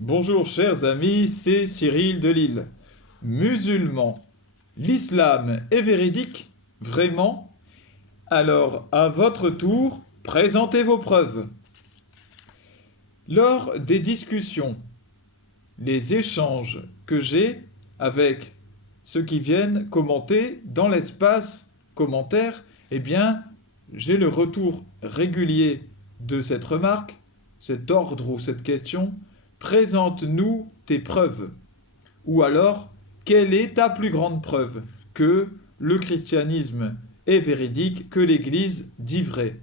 Bonjour chers amis, c'est Cyril de Lille. Musulman, l'islam est véridique? Vraiment? Alors, à votre tour, présentez vos preuves. Lors des discussions, les échanges que j'ai avec ceux qui viennent commenter dans l'espace commentaire, eh bien, j'ai le retour régulier de cette remarque, cet ordre ou cette question. Présente-nous tes preuves. Ou alors, quelle est ta plus grande preuve que le christianisme est véridique, que l'Église dit vrai?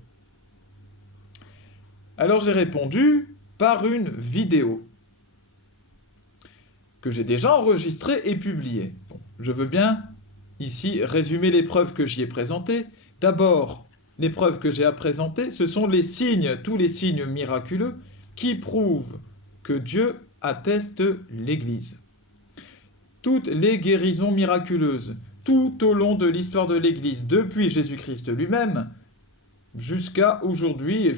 Alors j'ai répondu par une vidéo que j'ai déjà enregistrée et publiée. Bon, je veux bien ici résumer les preuves que j'y ai présentées. D'abord, les preuves que j'ai à présenter, ce sont les signes, tous les signes miraculeux qui prouvent que Dieu atteste l'Église. Toutes les guérisons miraculeuses, tout au long de l'histoire de l'Église, depuis Jésus-Christ lui-même, jusqu'à aujourd'hui,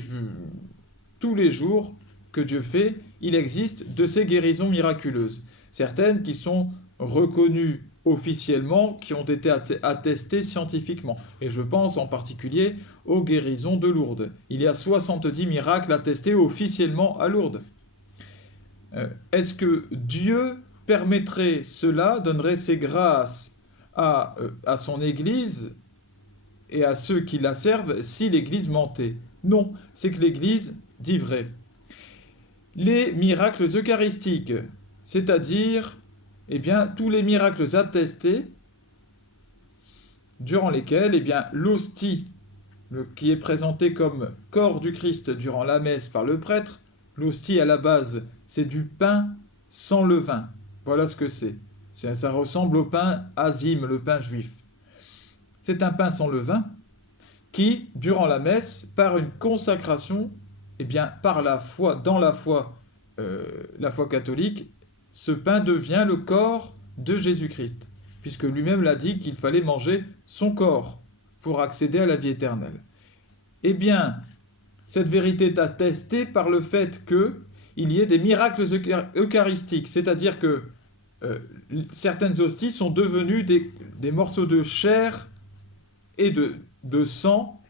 tous les jours que Dieu fait, il existe de ces guérisons miraculeuses. Certaines qui sont reconnues officiellement, qui ont été attestées scientifiquement. Et je pense en particulier aux guérisons de Lourdes. Il y a 70 miracles attestés officiellement à Lourdes. Est-ce que Dieu permettrait cela, donnerait ses grâces à son Église et à ceux qui la servent si l'Église mentait? Non, c'est que l'Église dit vrai. Les miracles eucharistiques, c'est-à-dire eh bien, tous les miracles attestés durant lesquels eh bien, l'hostie qui est présentée comme corps du Christ durant la messe par le prêtre, l'hostie à la base c'est du pain sans levain. Voilà ce que c'est. Ça ressemble au pain azim, le pain juif. C'est un pain sans levain qui, durant la messe, par une consacration, eh bien, par la foi, dans la foi catholique, ce pain devient le corps de Jésus-Christ, puisque lui-même l'a dit qu'il fallait manger son corps pour accéder à la vie éternelle. Eh bien, cette vérité est attestée par le fait qu'il y ait des miracles eucharistiques, c'est-à-dire que certaines hosties sont devenues des morceaux de chair et de sang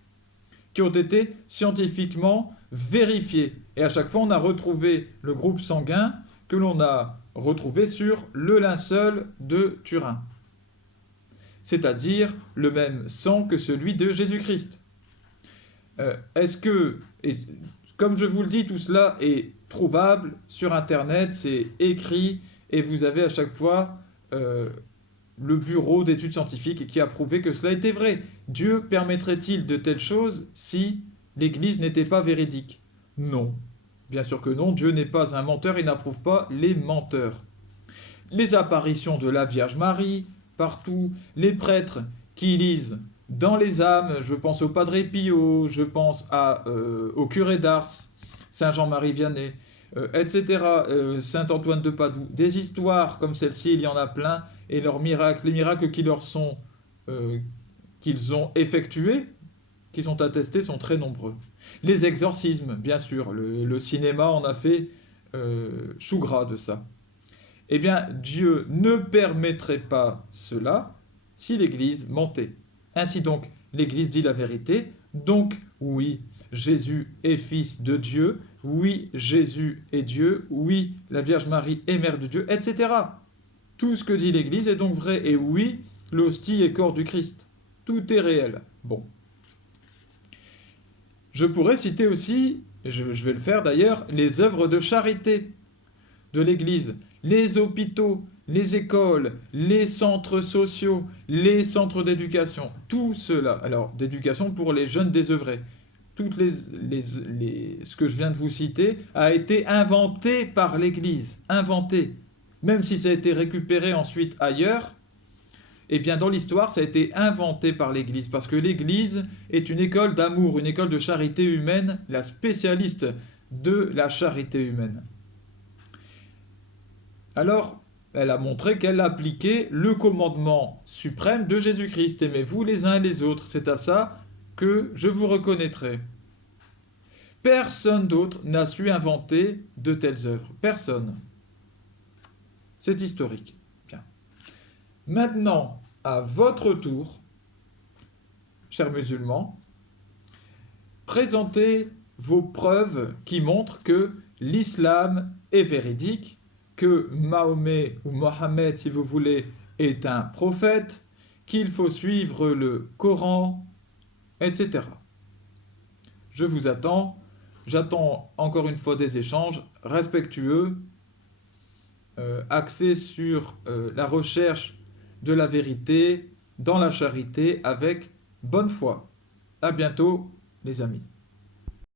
qui ont été scientifiquement vérifiés. Et à chaque fois, on a retrouvé le groupe sanguin que l'on a retrouvé sur le linceul de Turin. C'est-à-dire le même sang que celui de Jésus-Christ. Est-ce que, et comme je vous le dis, tout cela est trouvable sur Internet, c'est écrit, et vous avez à chaque fois le bureau d'études scientifiques qui a prouvé que cela était vrai. Dieu permettrait-il de telles choses si l'Église n'était pas véridique? Non. Bien sûr que non, Dieu n'est pas un menteur, il n'approuve pas les menteurs. Les apparitions de la Vierge Marie, partout, les prêtres qui lisent dans les âmes, je pense au Padre Pio, je pense au curé d'Ars, Saint Jean-Marie Vianney, etc., Saint Antoine de Padoue. Des histoires comme celle-ci, il y en a plein, et leurs miracles, les miracles qu'ils ont effectués, qui sont attestés, sont très nombreux. Les exorcismes, bien sûr, le cinéma en a fait chou gras de ça. Eh bien, Dieu ne permettrait pas cela si l'Église mentait. Ainsi donc, l'Église dit la vérité, donc oui, Jésus est fils de Dieu, oui, Jésus est Dieu, oui, la Vierge Marie est mère de Dieu, etc. Tout ce que dit l'Église est donc vrai, et oui, l'hostie est corps du Christ. Tout est réel. Bon. Je pourrais citer aussi, je vais le faire d'ailleurs, les œuvres de charité de l'Église, les hôpitaux, les écoles, les centres sociaux, les centres d'éducation, tout cela, alors d'éducation pour les jeunes désœuvrés, ce que je viens de vous citer a été inventé par l'Église, inventé. Même si ça a été récupéré ensuite ailleurs, eh bien dans l'histoire ça a été inventé par l'Église, parce que l'Église est une école d'amour, une école de charité humaine, la spécialiste de la charité humaine. Alors, elle a montré qu'elle appliquait le commandement suprême de Jésus-Christ. Aimez-vous les uns et les autres. C'est à ça que je vous reconnaîtrai. Personne d'autre n'a su inventer de telles œuvres. Personne. C'est historique. Bien. Maintenant, à votre tour, chers musulmans, présentez vos preuves qui montrent que l'islam est véridique, que Mahomet ou Mohammed, si vous voulez, est un prophète, qu'il faut suivre le Coran, etc. Je vous attends. J'attends encore une fois des échanges respectueux, axés sur la recherche de la vérité dans la charité avec bonne foi. À bientôt, les amis.